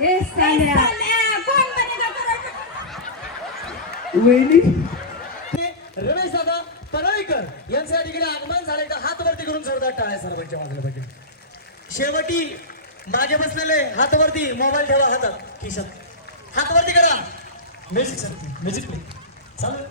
ए साल्या कोण बनेगा करोडपती? वहिनी रमेश दादा पनळीकर यांचं या ठिकाणी आगमन झालंय का हात वरती करून जोरदार टाळ्या सर्वांच्या वाजल्या पाहिजे. शेवटी मागे बसलेले हात वरती, मोबाईल ठेवा हातात खिशात, हात वरती करा. म्युझिक सर, म्युझिक प्ले चालू.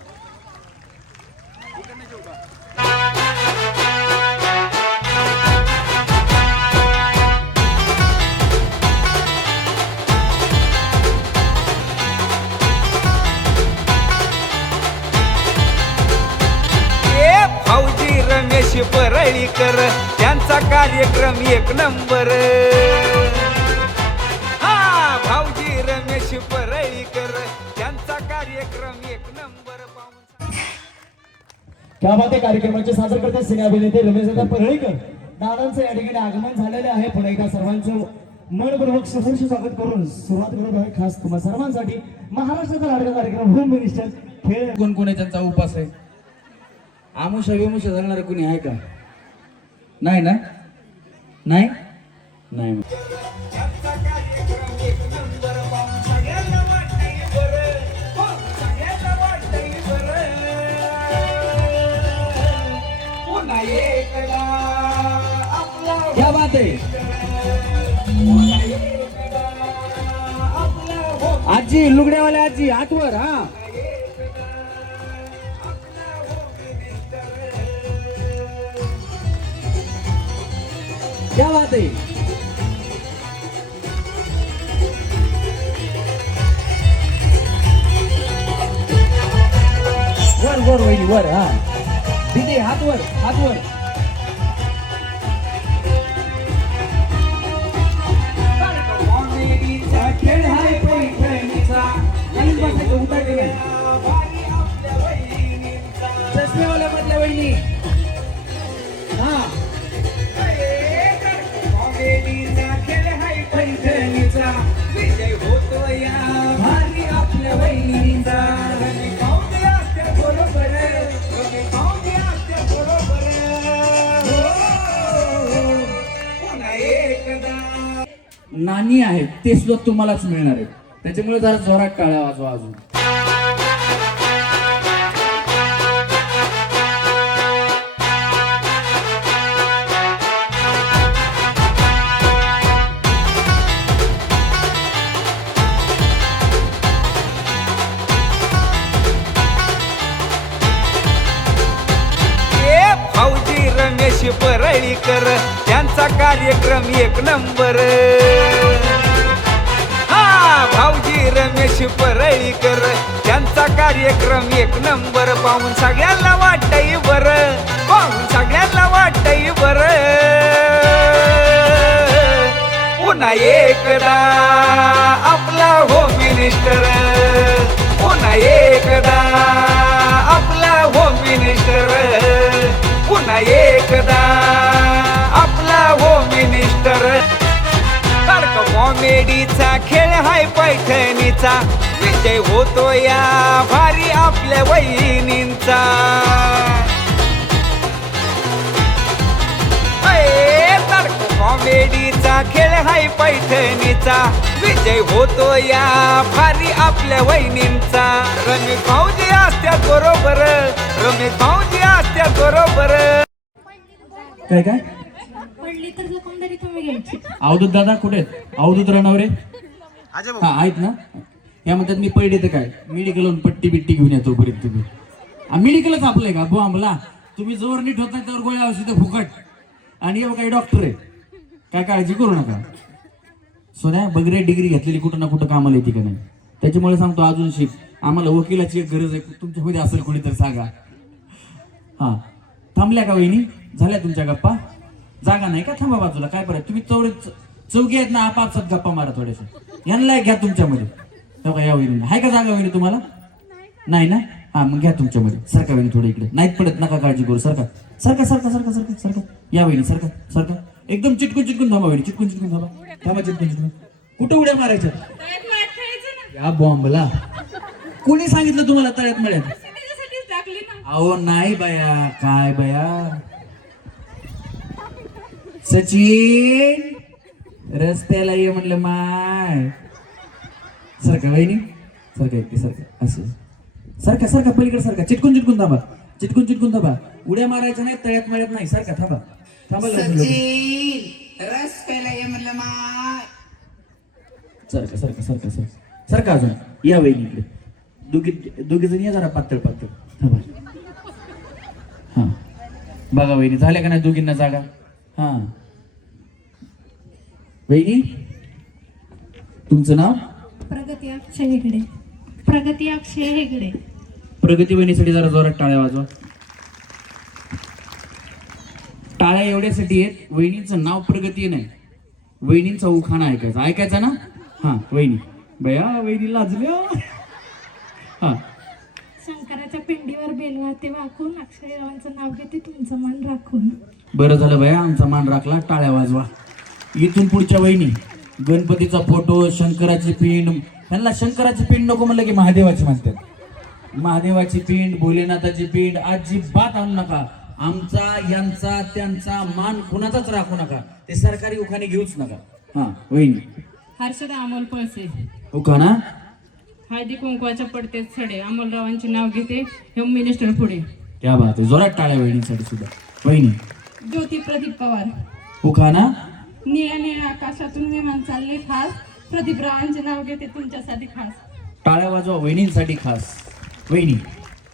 फौजी रमेश परळीकर त्यांचा कार्यक्रम एक नंबर. हा भाऊजी रमेश परळीकर त्यांचा कार्यक्रम एक नंबर. क्या बात आहे. कार्यक्रमाचे सादर करते सिने अभिनेते रमेशदादा परळीकर दादांचं या ठिकाणी आगमन झालेलं आहे. पुन्हा एकदा सर्वांचं मनपूर्वक सहर्ष स्वागत करून सुरुवात करत आहे खास तुम्हा सर्वांसाठी महाराष्ट्राचा लाडका कार्यक्रम होम मिनिस्टर खेळ. कोण कोण आहे त्यांचा उपास आहे? आमुषा विमुषा घालणार कोणी आहे का? नाही ना? नाही नाही. क्या बात आहे. आजी लुगड्यावाल्या आजी आतवर. हा क्या बात है. वर वर वहिनी वर. हा दीदी हात वर हात वर. खेळ हाय पैठणीचा नवीन बसायचं उतर केलं. चष्मेवाल्या मधल्या वहिनी. हा पैठणीचा विजय होतो या भारी आपल्या वहिनीचा. बरोबर नाणी आहेत ते सुद्धा तुम्हालाच मिळणार आहे. त्याच्यामुळे जरा जोरात टाळ्या वाजवा अजून. फौजी रमेश परळीकर त्यांचा कार्यक्रम एक नंबर. हा भाऊजी रमेश परळीकर त्यांचा कार्यक्रम एक नंबर. पाहून सगळ्यांना वाटतंय बरं, पाहून सगळ्यांना वाटतंय बरं. पुन्हा एकदा आपला होम मिनिस्टर, पुन्हा एकदा आपला होम मिनिस्टर, पुन्हा एकदा आपला होम मिनिस्टर. कॉमेडीचा खेळ हाय पैठणीचा विजय होतो या भारी आपल्या वहिनींचा. कॉमेडीचा खेळ हाय पैठणीचा विजय होतो या भारी आपल्या वहिनींचा. रमेश भाऊजी असत्यात बरोबर, रमेश भाऊजी असत्यात बरोबर. काय काय पडली तर दुकानदारी तुम्ही घ्यायची. अवधूत दादा कुठे आहेत? अवधूत राणावरे हा आहेत ना. या म्हणतात मी पैडे तर काय मेडिकलवरून पट्टी बिट्टी घेऊन येतो पर्यंत. तुम्ही मेडिकलच आपलंय का बो आम्हाला? तुम्ही जोर नीट होत नाही त्यावर गोळ्या औषधं फुकट. आणि हे काही डॉक्टर आहे, काय काळजी करू नका. सोन्या बगरे डिग्री घेतलेली कुठं ना कुठं कामाला येते का नाही. त्याच्यामुळे सांगतो अजून शिक. आम्हाला वकिलाची एक गरज आहे, तुमच्यामध्ये असेल कोणी तर सांगा. हा थांबल्या का वहिनी? झाल्या तुमच्या गप्पा? जागा नाही का? थांबा बाजूला. काय बरं तुम्ही चौघी आहेत ना, आपापसात गप्पा मारा थोडेसे. यांना घ्या तुमच्यामध्ये. तेव्हा या वहिनी आहे का जागा वहिनी तुम्हाला? नाही ना. हा मग घ्या तुमच्यामध्ये. सरका वहिनी थोडं इकडे. नाहीत पडत नका काळजी करू. सरका सरका सरका सरका सरका सरका. या वहिनी सरका सरका. एकदम चिटकून चिटकून थांबा वहिनी. चिटकून चिटकून थांबा. थांबा चिटकून चिटकून. कुठं उड्या मारायच्या? या बॉम्बला कोणी सांगितलं तुम्हाला तळ्यात मळ्यात? अहो नाही बाया. काय बाया? सचिन रस्त्याला ये म्हणलं माय. सारखा वहिनी सारखा एकटी सारखा असं सारखा सारखा पलीकडे सारखा चिटकून चिटकून दाबा चिटकून चिटकून दाबा उड्या मारायच्या नाही तळ्यात मळ्यात नाही सारखा थांबा थांबा रस प्यायला ये म्हणलं माय. सारखा सारखा सारखा सारखा सारखा अजून या वहिनीकडे दोघी जण या जरा पातळ पातळ थांबा हा बघा वहिनी झाल्या का नाही दोघींना जागा हा वहिनी तुमचं नाव प्रगती अक्षय हेगडे. प्रगती अक्षय हेगडे. प्रगती वहिनीसाठी जरा जोरात टाळ्या वाजवा. टाळ्या एवढ्यासाठी आहेत वहिनीचं नाव प्रगती नाही वहिनींचा उखाणा ऐकायचा ऐकायचा ना हा वहिनी बया वहिनी लाजल्या हा शंकराच्या पिंडीवर बेलवाते वाकून अक्षयरावांचं नाव घेते तुमचं मन राखून. बरं झालं बया आमचा मान राखला टाळ्या वाजवा. इथून पुढच्या वहिनी गणपतीचा फोटो शंकराची पिंड त्यांना शंकराची पिंड नको म्हणलं की महादेवाची म्हणतात महादेवाची पिंड भोलेनाथाची पिंड अजिबात आणू नका आमचा यांचा त्यांचा मान कुणाचाच राखू नका ते सरकारी उखाणे घेऊच नका हा वहिनी हर्षदा अमोल पळसे. उखाणा हळदी कुंकवाच्या पडते सडे अमोलरावांचे नाव घेते होम मिनिस्टर पुढे. क्या बात आहे जोरात टाळ्या वहिनीसाठी सुद्धा वहिनी ज्योती प्रदीप पवार. उखाणा निळ्या निळ्या आकाशातून विमान चालले खास प्रदीपरावांचे नाव घेते तुमच्यासाठी खास. टाळ्या वाजवा वहिनींसाठी खास वहिनी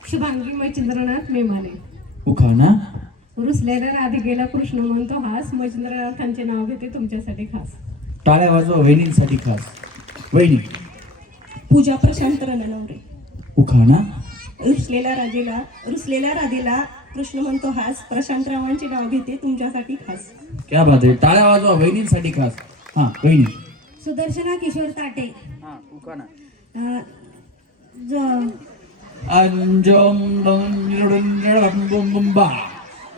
शुभांगी मच्छिंद्रनाथ मेमाने. उखाणा रुसलेल्या राधिकेला कृष्ण म्हणतो हास मच्छिंद्रनाथांचे नाव घेते तुमच्यासाठी खास. टाळ्या वाजवा वहिनींसाठी खास वहिनी पूजा प्रशांत रणनवरे. उखाणा रुसलेल्या राधेला कृष्ण म्हणतो हास प्रशांतरावांचे नाव घेते तुमच्यासाठी खास. क्या बात आहे टाळ्या वाजवा वहिनींसाठी खास हा वहिनी सुदर्शना किशोर ताटे. हा उखाणा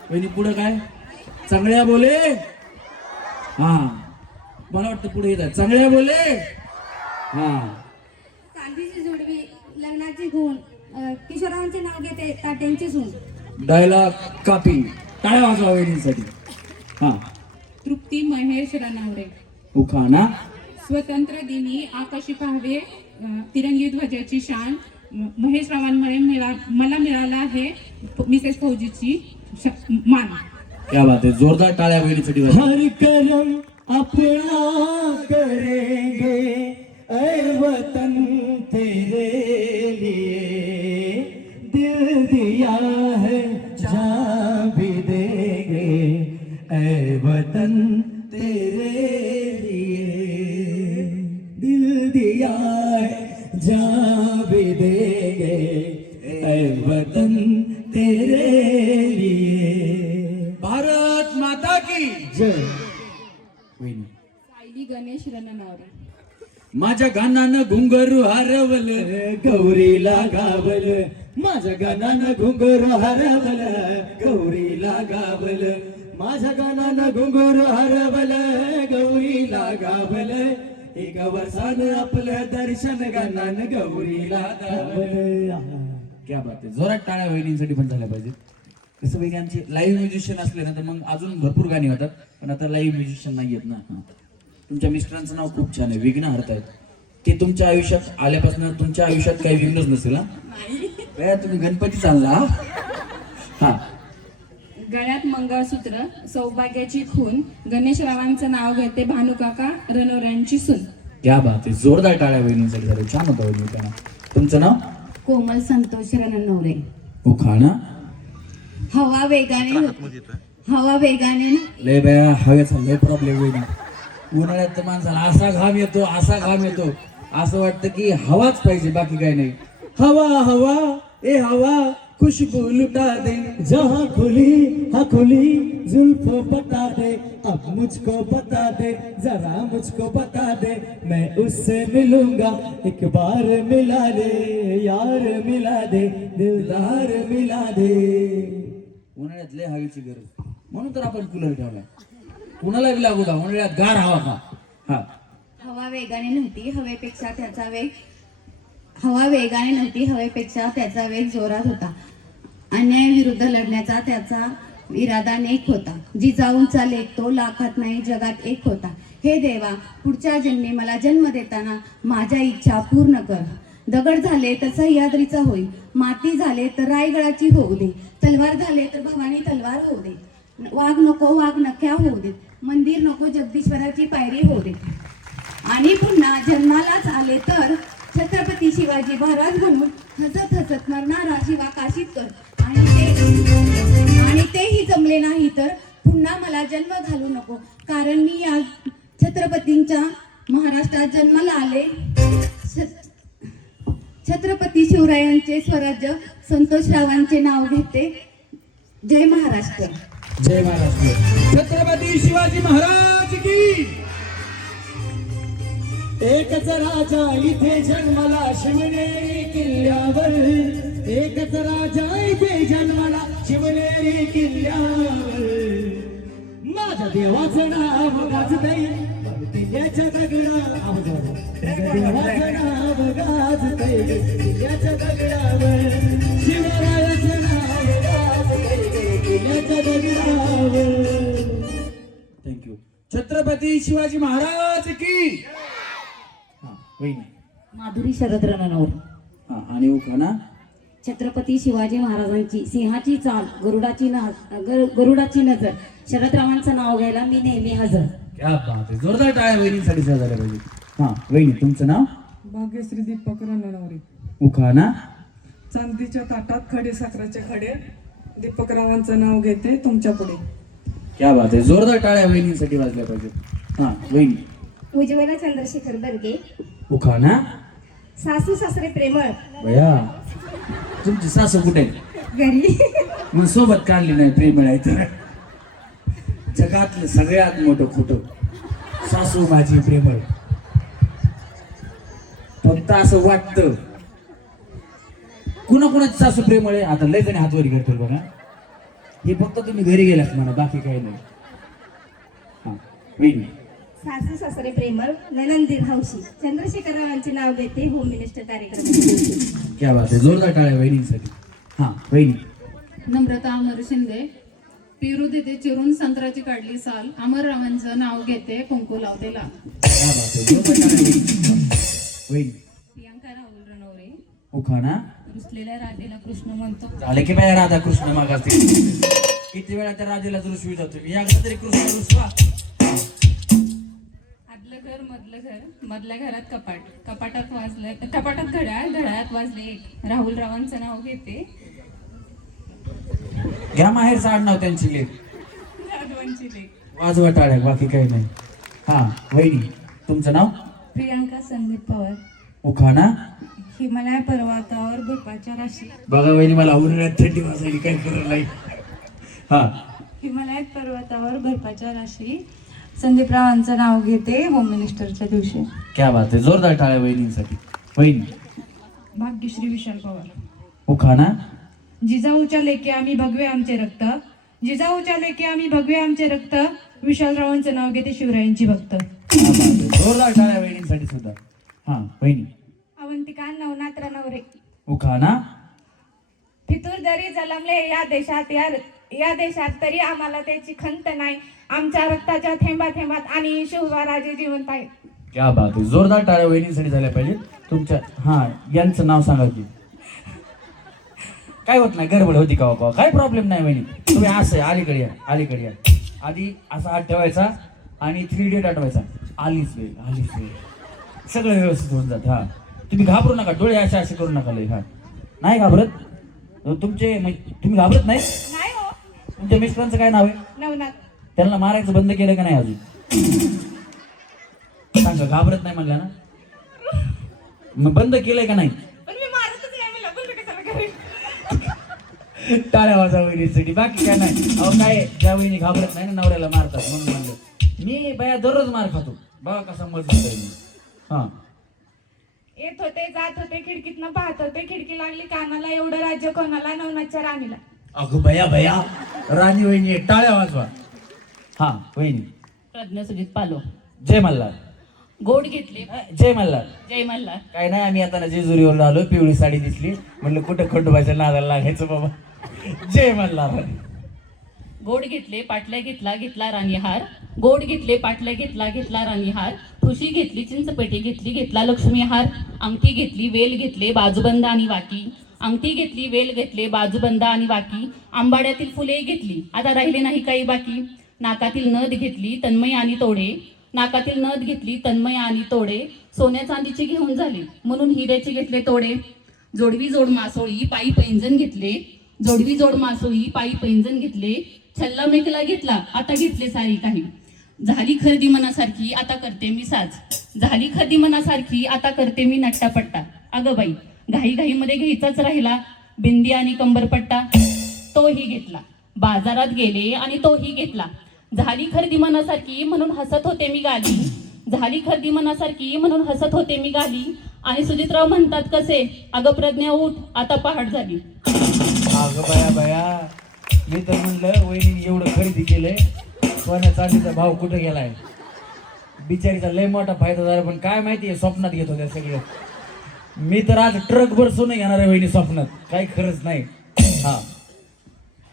वहिनी पुढे काय चांगल्या बोले हा मला वाटतं पुढे येतात चांगल्या बोले हा चांदीची जोडवी लग्नाची खून किशोरावांचे नाव घेते ताट्यांची सून. डायलॉग कापी टाळ्या वाजवा वहिनींसाठी हा तृप्ती महेश रणवरे. उखाणा स्वतंत्र दिनी आकाशी पाहावे तिरंगी ध्वजाची शान महेशरावांमुळे मला मिळाला आहे मिसेस फौजीची मान. क्या बात आहे जोरदार टाळ्या वहिनीसाठी वाजवा. हर करम अपना करेंगे ऐ वतन तेरे लिए दिल दिया है जान भी देंगे ऐ वतन तेरे लिए दिल दिया है जान भी देंगे ऐ वतन तेरे लिए भारत माता की जय. वहिनी सायली गणेश रणनवरे. माझ्या गाण्यानं घुंगरू हरवल गौरीला गावल माझ्या गाण्यानं घुंगरू हरवल गौरीला गावल माझ्या गाण्यानं घुंगरू हरवल गौरीला गावल एका वर्षानं आपलं दर्शन गाण्यानं गौरीला गावल. क्या बात आहे जोरात टाळ्या वहिनींसाठी पण झाल्या पाहिजे. कसं वहिनी आमचे लाईव्ह म्युझिशियन असले ना तर मग अजून भरपूर गाणी होतात पण आता लाईव्ह म्युझिशियन नाही आहेत ना हा तुमच्या मिस्टरांचं नाव खूप छान आहे विघ्न हरतायत ते तुमच्या आयुष्यात आल्यापासून तुमच्या आयुष्यात काही विघ्नच नसेल हा तुम्ही गणपती चालला हा गळ्यात मंगळसूत्र सौभाग्याची खून गणेशरावांचं नाव घेते भानुकाका रणवऱ्यांची सून. क्या बात आहे जोरदार टाळ्या वहिनींसाठी झालं छान होतं वहिनी त्यांना. तुमचं नाव कोमल संतोष रणनवरे. उखाणा हवा वेगाने लय बया हवेचा लय प्रॉब्लेम वहिनी उन्हाळ्यात तर माणसाला असा घाम येतो असं वाटतं की हवाच पाहिजे बाकी काही नाही. हवा हवा ए हवा खुशबू लुटा दे जहाँ खुली जुल्फों बता दे अब मुझको बता दे जरा मुझको बता दे मैं उससे मिलूंगा एक बार मिला दे यार मिला दे दिलदार मिला दे. उन्हाळ्यात लय हवेची गरज म्हणून तर आपण कूलर ठेवलाय कुणाला बी लागू द्या उन्हाळ्यात गार हवा खा हा हवा वेगाने नव्हती हवेपेक्षा त्याचा वेग जोरात होता. अन्यायाविरुद्ध लढण्याचा त्याचा इरादा नेक होता. जिजाऊंचा लेख तो लाखात नाही जगात एक होता. हे देवा, पुढच्या जन्मी मला जन्म देताना माझ्या इच्छा पूर्ण कर. दगड झाले तर सह्याद्रीचा होईल, माती झाले तर रायगडाची होऊ दे, तलवार झाले तर भवानी तलवार होऊ दे, वाघ नको वाघ नख्या होऊ दे, मंदिर नको जगदीश्वराची पायरी होऊ दे. आणि पुन्हा जन्मालाच आले तर छत्रपती शिवाजी महाराज म्हणून हसत हसत मरणारा शिवा काशीत कर. आणि तेही जमले नाही तर पुन्हा मला जन्म घालू नको, कारण मी या छत्रपतींच्या महाराष्ट्रात जन्माला आले. छत्रपती शिवरायांचे स्वराज्य संतोषरावांचे नाव घेते. जय महाराष्ट्र. जय महाराष्ट्र. छत्रपती शिवाजी महाराज की. एकच राजा इथे जन्माला शिवनेरी किल्ल्यावर, एकच राजा इथे जन्माला शिवनेरी किल्ल्यावर. माझ्या देवाचं नाव गाजतंय किल्ल्याच्या दगडावर, देवाचं नाव गाजतंय किल्ल्याच्या दगडावर, शिवरायाचं नाव गाजतंय किल्ल्याच्या दगडावर. थँक्यू. छत्रपती शिवाजी महाराज की. हा वहिनी. माधुरी शरद रणनवर. हा आणि उखाणा. छत्रपती शिवाजी महाराजांची सिंहाची चाल, गरुडाची नजर, शरदरावांचं नाव घ्यायला मी नेहमी हजर. क्या बात आहे. जोरदार टाळ्या वहिनीसाठी झाल्या पाहिजे. हा वहिनी तुमचं नाव. भाग्यश्री दीपक रणनवरे. उखाणा. चांदीच्या ताटात खडे साखरेचे खडे, दीपकरावांचं नाव घेते तुमच्या पुढे. क्या बात आहे. जोरदार टाळ्या वहिनीसाठी वाजल्या पाहिजे. हा वहिनी. उज्ज्वला चंद्रशेखर बर्गे. उखाणा. सासू सासरे प्रेमळ. बया तुमची सासू कुठे घरी. मग सोबत काढली नाही प्रेमळ आहे तर. जगातलं सगळ्यात मोठं खोटं सासू माझी प्रेमळ. फक्त असं वाटतं. कुणाकुणाची सासू प्रेमळ आहे आता लय जणी हातवरी करतील बघा. हे फक्त तुम्ही घरी गेलात म्हणा, बाकी काही नाही. हा वहिनी. सासू सासरे प्रेमळ, ननंदीर हौशी, चंद्रशेखररावांचे नाव घेते होम मिनिस्टर कार्यक्रम. क्या बात आहे. जोरदार टाळ्या वहिनींसाठी. हा वहिनी. नम्रता अमर शिंदे. पेरू देते चिरून संत्र्याची काढली साल, अमररावांचं नाव घेते कुंकू लावते लाल. क्या बात आहे. जोरदार टाळ्या वहिनींसाठी. वहिनी. प्रियांका राहुल रणवरे. उखाणा. रुसलेल्या राधेला कृष्ण म्हणतो. झाले की बाया राधा कृष्ण मागासतील. किती वेळा त्या राधेला रुसवी जातो. एकदा तरी कृष्ण रुसवा. आदलं घर मधलं घर, मधल्या घरात कपाट, कपाटात घड्याळ, घड्याळात वाजले एक. राहुल रावांचं नाव घेते. घ्या माहेरचं आडनाव त्यांची लेख. जाधवांची लेक. वाजवा टाळ्या, बाकी काही नाही. हा वहिनी तुमचं नाव. प्रियांका संदीप पवार. उखाणा. हिमालय पर्वतावर बर्फाच्या राशी. बघा वहिनी मला उन्हाळ्यात थंडी वाजायली काय करत नाही. हा. हिमालयात पर्वतावर बर्फाच्या राशी, संदीपरावांचं नाव घेते होम मिनिस्टरच्या दिवशी. क्या बात आहे. जोरदार टाळ्या वहिनींसाठी. वहिनी. भाग्यश्री विशाल पवार. उखाणा. जिजाऊच्या लेकी आम्ही भगवे आमचे रक्त, जिजाऊच्या लेकी आम्ही भगवे आमचे रक्त, विशालरावांचं नाव घेते शिवरायांची भक्त. क्या बात आहे. जोरदार टाळ्या वहिनींसाठी सुद्धा. हा वहिनी. अवंतिका नवनाथ रणवरे. उखाणा. फितूर दरी जलमले या देशात तरी आम्हाला त्याची खंत नाही. आमच्या रक्ताच्या थेंबा थेंबात आणि शिवराजे जिवंत आहेत. क्या बात आहे. जोरदार टाळ्या वहिनींसाठी झाल्या पाहिजे. तुमच्या हा यांचं नाव सांगा की. काय होत नाही, गडबड होती का बाबा, काय प्रॉब्लेम नाही वहिनी. तुम्ही असं अलीकडे या, अलीकडे या. आधी असा हात ठेवायचा आणि 3D आठवायचा. आलीच वेळ सगळं व्यवस्थित होऊन जात. हा तुम्ही घाबरू नका, डोळे असे करू नका लय. हा नाही घाबरत तुम्ही घाबरत नाही. नाही हो. तुमच्या मिस्टरांचं काय नाव आहे. नवनाथ. त्यांना मारायचं बंद केलं का नाही अजून. सांगा घाबरत नाही म्हणलं ना, मग बंद केलंय का नाही. पण मी मारतच नाही, मी लपून कशाला करेन. टाळ्या वाजा वहिनीसाठी, बाकी काय नाही. अहो काय त्या वहिनी घाबरत नाही ना नवऱ्याला मारतात म्हणून म्हणलं. मी बाया दररोज मार खातो, बघा कसा मजबूत आहे मी. हा. येत होते जात होते खिडकीतनं पाहत होते, खिडकी लागली कानाला, एवढं राज्य कोणाला. नवनाथच्या राणीला. अगं बया राणी वहिनी आहे, टाळ्या वाजवा. हा वहिनी. प्रज्ञा सुजित पालो. जय मल्हार. गोड घेतले. जय मल्हार. जय मल्हार. काय नाही, आम्ही आता जेजुरीवर आलो, पिवळी साडी दिसली म्हणलं कुठं खंडोबाच्या नादाला लागायचं बाबा. जय मल्हार. गोड घेतले पाटल्या घेतला घेतला राणीहार, गोड घेतले पाटल्या घेतला घेतला राणीहार, ठुशी घेतली चिंचपेटी घेतली घेतला लक्ष्मीहार, अंगठी घेतली वेल घेतले बाजूबंद आणि वाकी, अंगठी घेतली वेल घेतले बाजूबंद आणि वाकी, आंबाड्यातील फुले घेतली आता राहिले नाही काही बाकी, नाकातील नथ घेतली तन्मय आणि तोडे, नाकातील नथ घेतली तन्मय आणि तोडे, सोन्या चांदीचे घेऊन झाले म्हणून हिऱ्याचे घेतले तोडे, जोडवी जोड मासोळी पायी पैंजण घेतले, जोडवी जोड मासोळी पायी पैंजण घेतले, छल्ला मेकला घेतला आता घेतले सारी काही, झाली खरेदी मनासारखी आता करते मी साज, झाली खरेदी मनासारखी आता करते मी नट्टापट्टा, अगं बाई घाईघाईमध्ये घ्यायचाच राहिला बिंदी आणि कंबरपट्टा, तोही घेतला, बाजारात गेले आणि तोही घेतला, झाली खरेदी मनासारखी म्हणून हसत होते मी गाली, झाली खरेदी मनासारखी म्हणून हसत होते मी गाली, आणि सुजितराव म्हणतात कसे, अगं प्रज्ञा उठ आता पहाट झाली. अगं बया बया, मी तर म्हणलं वहिनी एवढं खरेदी केलंय, सोन्या चांदीचा भाव कुठे गेलाय, बिचारीचा लय मोठा फायदा झाला, पण काय माहितीये स्वप्नात घेत होत्या सगळं. मी तर आज ट्रक भर सोनं घेणार आहे वहिनी स्वप्नात, काही खरंच नाही. हा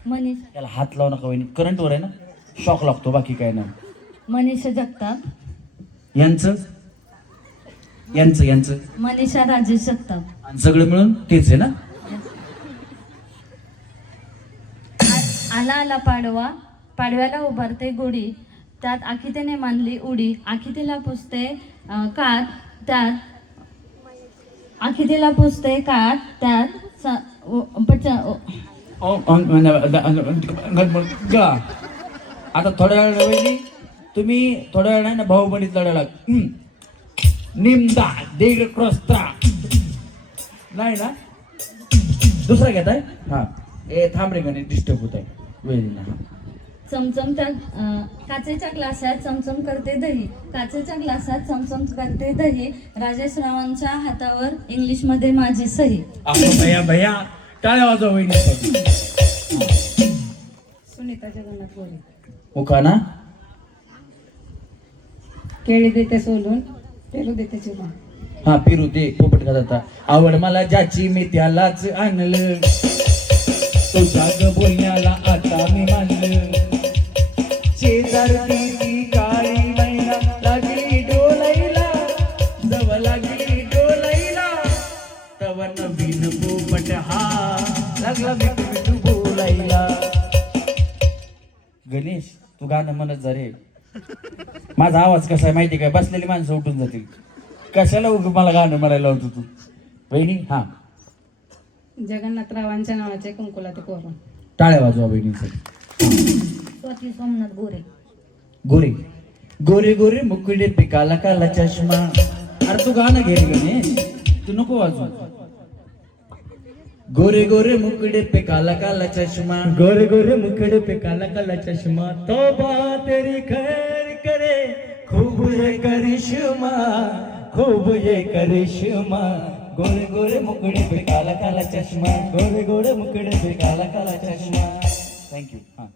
मनीष त्याला हात लावू नका वहिनी, करंटवर आहे ना, शॉक लागतो, बाकी काय नाही. मनीषा जगताप, यांचं यांचं यांचं मनीषा राजेश जगताप. आणि सगळं मिळून तेच आहे ना. आला आला पाडवा, पाडव्याला उभारते गुढी, त्यात आखितेने मानली उडी, आखितेला पुसते कात, त्यात आखितेला पुसते कात, त्यात आता थोड्या वेळ वहिनी तुम्ही थोड्या वेळ नाही ना बाहुबलीत लढायला निमदा दीड क्रोस्त्रा नाही ना, दुसरा घेताय. हा ए थांब रे गणे, डिस्टर्ब होत आहे वहिनीला. हा चमचम त्या काचेच्या ग्लासात चमचम करते दही, काचेच्या ग्लासात चमचम करते दही, राजेश रावांच्या हातावर इंग्लिश मध्ये माझी सही. भैया भैया टाळ्या वाजवा वहिनी. सुनीता जगन्नाथ गोरे. मुखाना केळी देते सोलून पेरू देते चिरून. हा पिरू ते पोपट का जाता, आवड मला ज्याची मी त्यालाच आणलं, तो जाग बोलण्याला आता मी मानलं, शेजारची ती काळी मैना लागली डोलाईला, जव लागली डोलाईला, तव नवीन पोपट हा लागला मिठू मिठू बोलायला. गणेश तू गाणं म्हणत जा रे, माझा आवाज कसा आहे माहिती काय, बसलेली माणसं उठून जातील, कशाला मला गाणं म्हणायला होतं तू बहिणी. हा जगन्नाथरावांच्या नावाचे कुंकुला ते कोरून. टाळ्या वाजवा बहिणींसाठी. स्वाती सोमनाथ गोरे. गोरे गोरे गोरे मुकुडे पे काला काला चष्मा. अरे तू गाणं घे रे गणेश, तू नको वाजवा. गोरे गोरे मुकुडे पे काला काला चष्मा, गोरे गोरे मुकुडे पे काला काला चष्मा, तौबा तेरी खैर करे खूब ये करिश्मा, खूब ये करिश्मा, गोरे गोरे मुकुडे पे काला काला चष्मा, गोरे गोरे मुकुडे पे काला काला चष्मा. थँक्यू. हा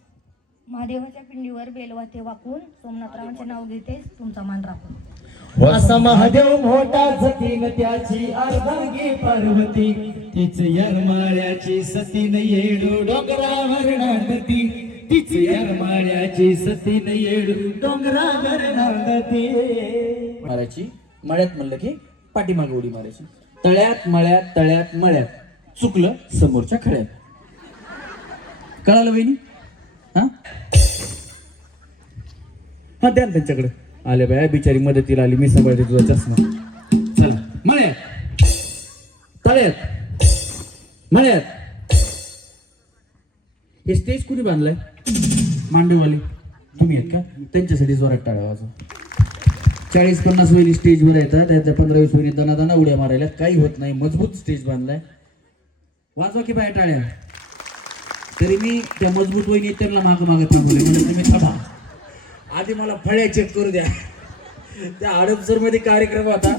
महादेवाच्या पिंडीवर बेलवाते वाकून सोमनाथरावांचे नाव घेते तुमचा मान राखून. असा महादेव मोठा सतीन त्याची अर्धांगी पार्वती, तीच यरमाळ्याची सतीन येडू डोंगरावर नांदती, तीच यरमाळ्याची सतीन येडू डोंगरावर नांदती. मारायची मळ्यात म्हणलं की पाठीमागे उडी मारायची, तळ्यात मळ्यात तळ्यात मळ्यात चुकलं समोरच्या खळ्यात. कळालं वहिनी. हा हा द्या त्यांच्याकडे. आले बाया बिचारी मदतीला आली, मी सांभाळते तुझा चष्मा. चला मळ्यात तळ्यात मळ्यात. हे स्टेज कुणी बांधलाय, मांडववाले तुम्ही आहेत का, त्यांच्यासाठी जोरात टाळ्या वाजवा. 40-50 वहिनी स्टेजवर येतात, त्याच्या 15-20 वहिनी दणादणा उड्या मारायला, काही होत नाही, मजबूत स्टेज बांधलाय. वाजवा की बाया टाळ्या. तरी मी त्या मजबूत वहिनी त्यांना मागं थांबवले, म्हणजे तुम्ही थांबा, आधी मला फळ्या चेक करू द्या. त्या हडपसर मध्ये कार्यक्रम होता,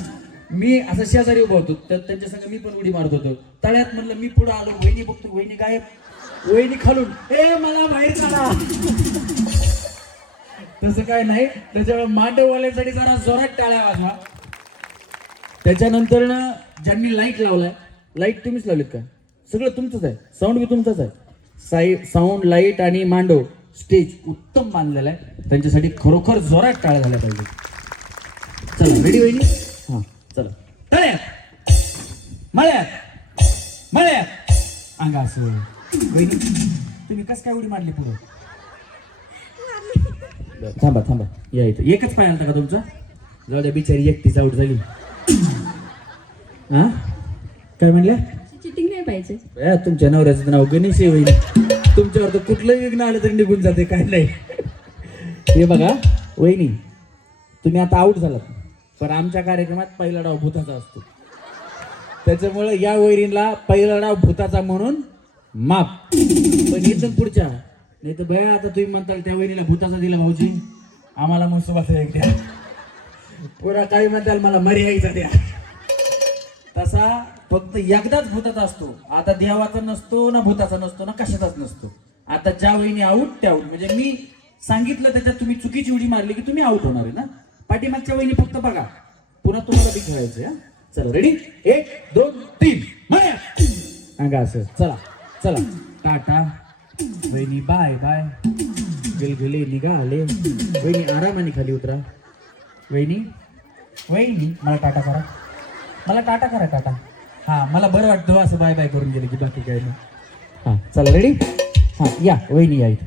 मी असं शेजारी उभा होतो, त्यांच्या संग मी पण उडी मारत होतो. तळ्यात म्हणलं मी पुढे आलो, वहिनी बघतो वहिनी गायब, वहिनी खालून ए मला बाहेर चला. तसं काय नाही, त्याच्यामुळे मांडववाल्यासाठी जरा जोरात टाळ्या वाजवा. त्याच्यानंतर ज्यांनी लाईट लावलाय, लाईट तुम्हीच लावलीत का, सगळं तुमचंच आहे, साऊंड बी तुमचंच आहे. साऊंड लाईट आणि मांडव स्टेज उत्तम बांधलेला आहे. त्यांच्यासाठी खरोखर जोरात टाळ्या झाल्या पाहिजे. चला रेडी वहिनी? हा चला. तळ्यात मळ्यात मळ्यात अंगा असं. वहिनी तुम्ही कस काय उडी मारली पुढे? थांबा थांबा या इथं. एकच पाय आणता का तुमचा? जाऊ द्या, बिचारी एकटीच आऊट झाली. हा काय म्हणल्या? चिटिंग नाही पाहिजे. तुमच्या नवऱ्याचं नाव गणेश आहे वहिनी. तुमच्यावर तर कुठलंही विघ्न आलं तरी निघून जाते, काय नाही. हे बघा वहिनी, तुम्ही आता आऊट झालात, पण आमच्या कार्यक्रमात पहिला डाव भूताचा असतो. त्याच्यामुळे या वहिनीला पहिला डाव भूताचा म्हणून माफ. पण इथून पुढच्या नाही तर बया आता तुम्ही म्हणताल त्या वहिनीला भूताचा दिला भाऊजी, आम्हाला मुसुबाचा एक द्या. पुरा काही म्हणताल मला मर्याईचा द्या. तसा फक्त एकदाच भूताचा असतो. आता देवाचा नसतो ना, भूताचा नसतो ना, कशाचाच नसतो. आता ज्या वहिनी आऊट त्या आऊट. म्हणजे मी सांगितलं त्याच्यात तुम्ही चुकीची उडी मारली की तुम्ही आऊट होणार आहे ना. पाठीमागच्या वहिनी फक्त बघा, पुन्हा तुम्हाला बी खेळायचंय. हा चला रेडी? 1 2 3 माया अंगा असं. चला चला. टाटा वहिनी, बाय बाय. गेले निघाले. वहिनी आरामाने खाली उतरा. वहिनी वहिनी मला टाटा करा, मला टाटा करा. टाटा. हा मला बरं वाटतं असं बाय बाय करून गेले की, बाकी काय नाही. हा चला रेडी? हा या वहिनी या इथं.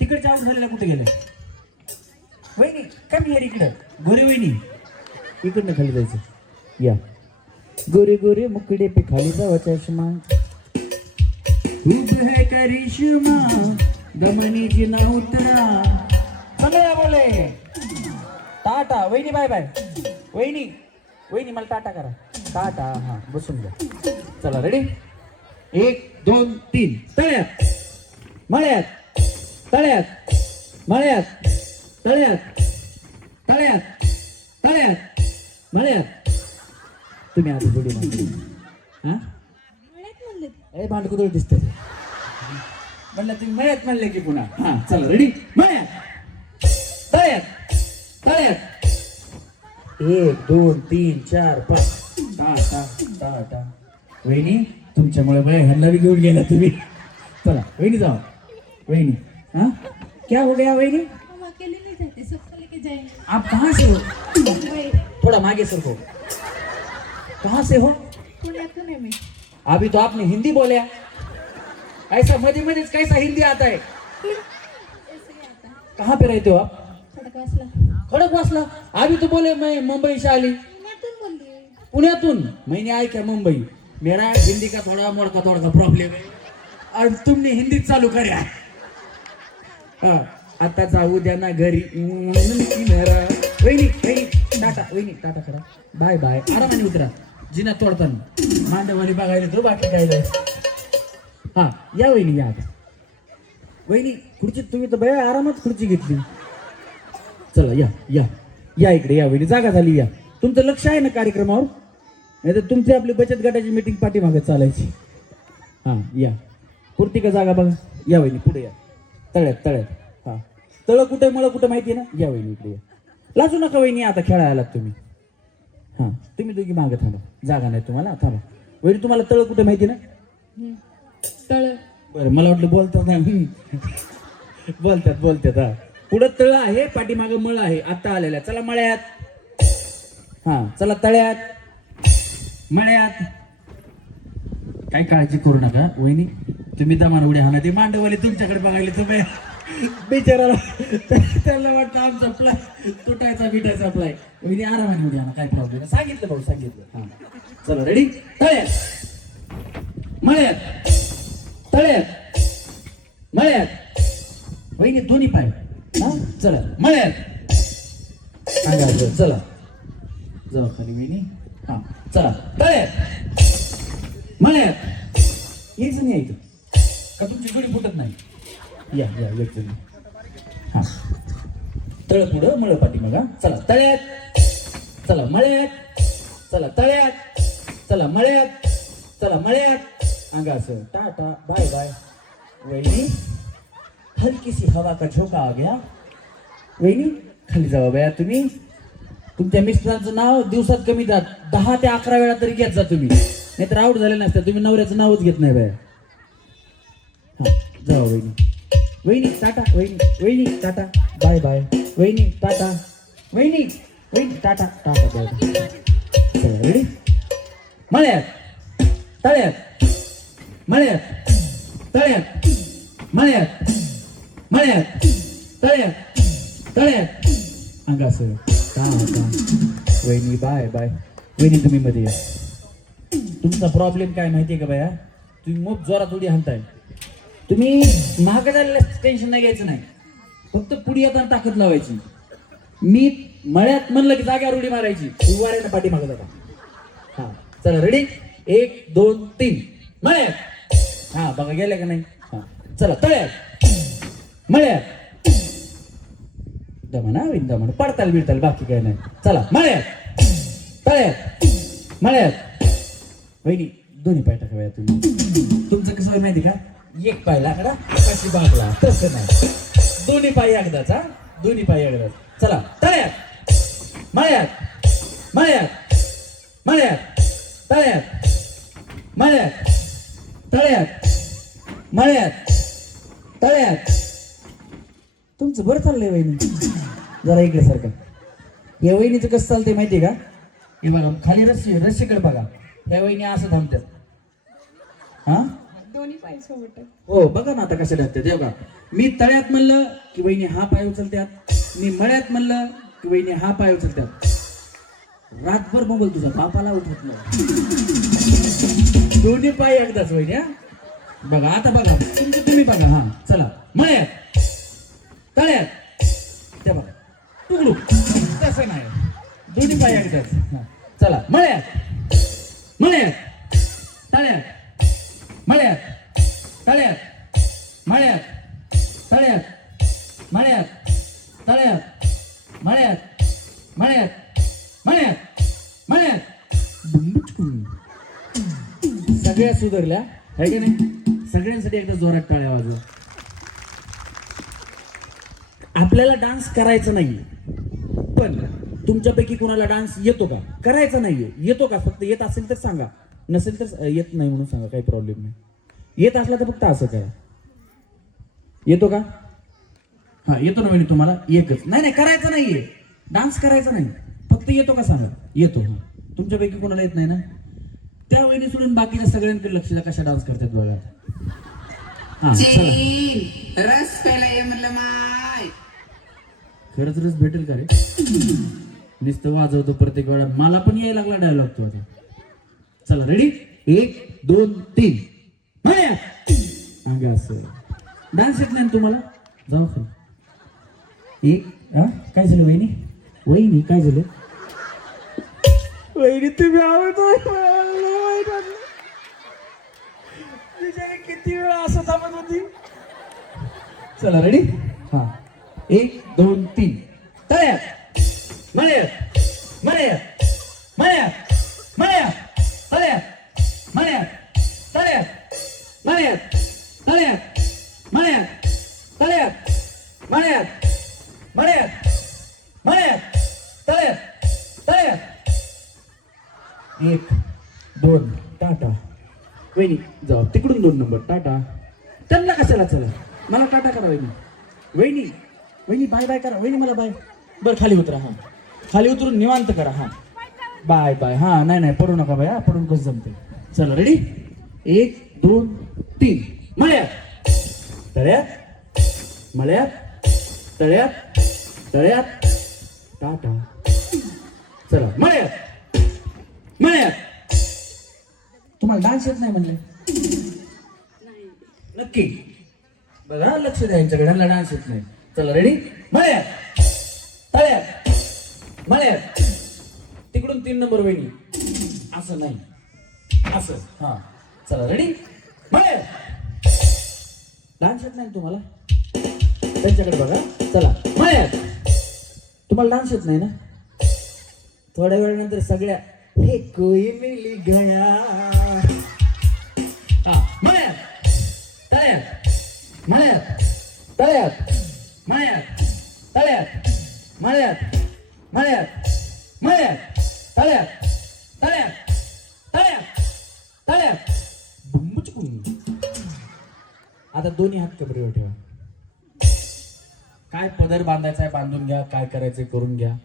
तिकडच्या आऊट झालेला कुठे गेलं? वहिनी कमी यार इकडं. गोरे वहिनी इकडनं खाली जायचं. या गोरे गोरे मुकड़े पे खाली जावा चष्मा. खूब है करिश्मा दमनी जिना उतरा. सगळ्या बोले टाटा. वहिनी बाय बाय. वहिनी वहिनी मला टाटा करा. टाटा. हा बसून घ्या. चला रेडी? 1 2 3 तळ्यात मळ्यात तळ्यात मळ्यात तळ्यात तळ्यात तळ्यात मळ्यात. तुम्ही आता थोडी माहिती. हा ए भांडकुदळ दिसते म्हणलं, तुम्ही मळ्यात म्हणले की पुन्हा. हा चला रेडी? मळ्यात तळ्यात तळ्यात. 1 2 3 4 5 टाटा टाटा. वहिनी तुमच्यामुळे बाय ह्यांना बी घेऊन गेला तुम्ही. चला वहिनी जाओ. वहिनी हाँ क्या हो गया वहिनी? हम अकेले नहीं जाते, सबको लेके जाएंगे. आप कहाँ से हो? थोड़ा मागे सरको. कहाँ से हो? पुण्यातून आहे मी. अभी तो आपने हिंदी बोला, ऐसा मध्य मध्य कैसा हिंदी आता है? कहाँ पे रहते हो आप? खडकवासला. खडकवासला. अभी तो बोले मैं मुंबई से आली. पुण्यातून बोलली. पुण्यातून. मैंने आया क्या मुंबई. मेरा हिंदी का थोड़ा मोड़का प्रॉब्लेम है और तुमने हिंदी चालू करा. आता जाऊ द्या ना घरी. वहिनी वहिनी टाटा. वहिनी टाटा करा. Bye bye. आरामाने उतरा. जिना तोडताना मांडवानी बघायला तो, बाकी काय नाही. हा या वहिनी या आता. वहिनी खुर्ची तुम्ही तर बाय आरामात खुर्ची घेतली. चला या या या इकडे या वहिनी. जागा झाली या. तुमचं लक्ष आहे ना कार्यक्रमावर? नाही तर तुमची आपली बचत गटाची मीटिंग पाठीमागे चालायची. हा या. पुरती का जागा बघा. या वहिनी पुढे या. तळ्यात तळ्यात. हा तळ कुठे मळ कुठे माहिती आहे ना? या वहिनी इकडे या. लाजू नका वहिनी, आता खेळायला आलात तुम्ही. हा तुम्ही दोघी मागे थांबा. जागा नाही तुम्हाला. थांबा. वहिनी तुम्हाला तळ कुठे माहिती ना? तळ. बरं मला वाटलं बोलतात ना. बोलतात बोलतात. हा पुढं तळ आहे, पाठीमागं मळ आहे. आता आलेल्या. चला मळ्यात. हा चला तळ्यात मळ्यात. काही काळजी करू नका वहिनी, तुम्ही दमान उड्या हाना. ते मांडवाले तुमच्याकडे बघायला तुम्ही बिचाराला त्याला वाटतं आमचा प्लाय तुटायचा बिटायचा प्लाय. वहिनी आरामाने उड्या हाना, काय प्रॉब्लेम. सांगितलं भाऊ सांगितलं. हा चला रेडी? तळ्यात मळ्यात तळ्यात मळ्यात. वहिनी दोन्ही पाय. हा चला मळ्यात. सांगा चला जाऊ खाली वहिनी. हा चला तळ्यात मळ्यात. एक जण यायचं का तुमची जोडी फुटत नाही? या या एक जण. हा तळ पुढं मळ पाठीमागा. चला तळ्यात. चला मळ्यात. चला तळ्यात. चला मळ्यात. चला मळ्यात. अंगा असं. Tata bye bye. वहिनी हलकी सी हवा का झोका आ गया. वहिनी खाली जावा बया तुम्ही. तुमच्या मिस्टरांचं नाव दिवसात कमी 10 ते 11 वेळा तरी घेत जा तुम्ही, नाहीतर आऊट झाले नसते. तुम्ही नवऱ्याचं नावच घेत नाही बाया. हा जावा वहिनी. वहिनी टाटा, वहिनी टाटा, बाय बाय, वहिनी टाटा, वहिनी टाटा टाटा बाय बाय. चला रेडी. मळ्यात तळ्यात, मळ्यात तळ्यात, मळ्यात मळ्यात तळ्यात, तळ्यात अंगासह का वहिनी बाय बाय. वहिनी तुम्ही मध्ये या. तुमचा प्रॉब्लेम काय माहितीये का बाया, तुम्ही मोठ जोरात उडी हाणताय. तुम्ही महाग झालेलं टेन्शन नाही घ्यायचं नाही, फक्त पुढे येताना ताकद लावायची. मी मळ्यात म्हणलं की जाग्यावर उडी मारायची, उभाऱ्यानं पाठी मागत जाता. हा चला रेडी. 1 2 3 मळ्यात. हा बघा गेल्या का नाही. हा चला तळ्यात, मळ्यात दमना दमन पडताल बिडताल बाकी काय नाही. चला मळ्यात तळ्यात, मळ्यात. वहिनी दोन्ही पाय टाका तुम्ही. तुमचं कसं आहे माहिती का, एक पाय लाकडा कशी बागला तसं नाही, दोन्ही पाय एकदाच. हा दोन्ही पाय एकदाच. चला तळ्यात, मळ्यात, मळ्यात, मळ्यात तळ्यात, मळ्यात तळ्यात, मळ्यात तळ्यात. तुमचं बरं चाललंय वहिनी. जरा इकडे सारखं. या वहिनीचं कसं चालतंय माहितीये का, हे बघा खाली रस्सीकडे बघा, या वहिनी असं थांबतात. हा दोन्ही पाय सोबत. हो बघा ना आता कशा लागतात. हे बघा, मी तळ्यात म्हणलं की वहिनी हा पाय उचलतात, मी मळ्यात म्हणलं की वहिनी हा पाय उचलतात. रातभर मोबाईल तुझा बापाला उठत नाही. दोन्ही पाय एकदाच वहिनी. हा बघा आता बघा तुमचं तुम्ही बघा. हा चला मळ्यात तळ्यात, ते बघा तुकडू तसं नाही, दोन्ही पाय एकदाच. हा चला मळ्यात, मळ्यात तळ्यात, मळ्यात तळ्यात, मळ्यात तळ्यात, मळ्यात तळ्यात, मळ्यात मळ्यात मळ्यात मळ्यात. सगळ्या सुधारल्या आहे की नाही. सगळ्यांसाठी एकदा जोरात टाळ्या वाजवा. आपल्याला डान्स करायचा नाहीये, पण तुमच्यापैकी कोणाला डान्स येतो का, करायचा नाहीये, येतो का, फक्त येत असेल तर सांगा, नसेल तर येत नाही म्हणून सांगा, काही प्रॉब्लेम नाही. येत असला तर फक्त असं करा. येतो का. हा येतो ना वहिनी तुम्हाला. एकच नाही करायचं नाहीये, डान्स करायचा नाही, फक्त येतो का सांगा. येतो. हा तुमच्यापैकी कोणाला येत नाही ना, त्या वहिनी सोडून बाकीच्या सगळ्यांकडे लक्ष द्या कशा डान्स करतात बघा. हा चीन रस प्यायला ये म्हणलं माय. खरंच रस भेटेल का रे. नुसतं वाजवतो प्रत्येक वेळा. मला पण यायला लागला डायलॉग तो आता. चला रेडी. 1 2 3 अंगा असं. डान्स येत नाही तुम्हाला, जाऊ खाली. काय झालं वहिनी, वहिनी काय झालं. वहिनी तुम्ही आवडतो. किती वेळा असं थांबत होती. चला रेडी. हा 1 2 3 तळ्यात, मळ्यात, मळ्यात, मळ्यात, मळ्यात तळ्यात, मळ्यात तळ्यात, मळ्यात तळ्यात, मळ्यात तळ्यात, मळ्यात, मळ्यात, मळ्यात तळ्यात, तळ्यात. 1 2 टाटा. वहिनी जाऊ तिकडून 2 नंबर टाटा. त्यांना कशाला, चला मला टाटा करा वहिनी. वहिनी वहिनी बाय बाय करा वहिनी, मला बाय. बरं खाली उतरा. हा खाली उतरून निवांत करा. हा बाय बाय. हा नाही पडू नका बाय, पडून कसं जमते. चला रेडी. 1 2 3 मळ्यात तळ्यात, मळ्यात तळ्यात, तळ्यात टाटा. चला मळ्यात, मळ्यात. तुम्हाला डान्स येत नाही म्हणले नक्की. बघा लक्ष द्यायच्याकडे, ह्याला डान्स येत नाही. चला रेडी. मळ्यात तळ्यात, मळ्यात. तिकडून 3 नंबर वहिनी. असं नाही, असं. हा चला रेडी. मळ्यात. डान्स येत नाही तुम्हाला, त्यांच्याकडे बघा. चला मळ्यात. तुम्हाला डान्स येत नाही ना, थोड्या वेळानंतर सगळ्या हे कोई मिल गया. हा मळ्यात तळ्यात, मळ्यात तळ्यात, मळ्यात तळ्यात, मळ्यात, मळ्यात, मळ्यात तळ्यात, तळ्यात, तळ्यात, तळ्यात. आता दोन्ही हात कबरीवर ठेवा. काय पदर बांधायचा आहे बांधून घ्या, काय करायचंय करून घ्या.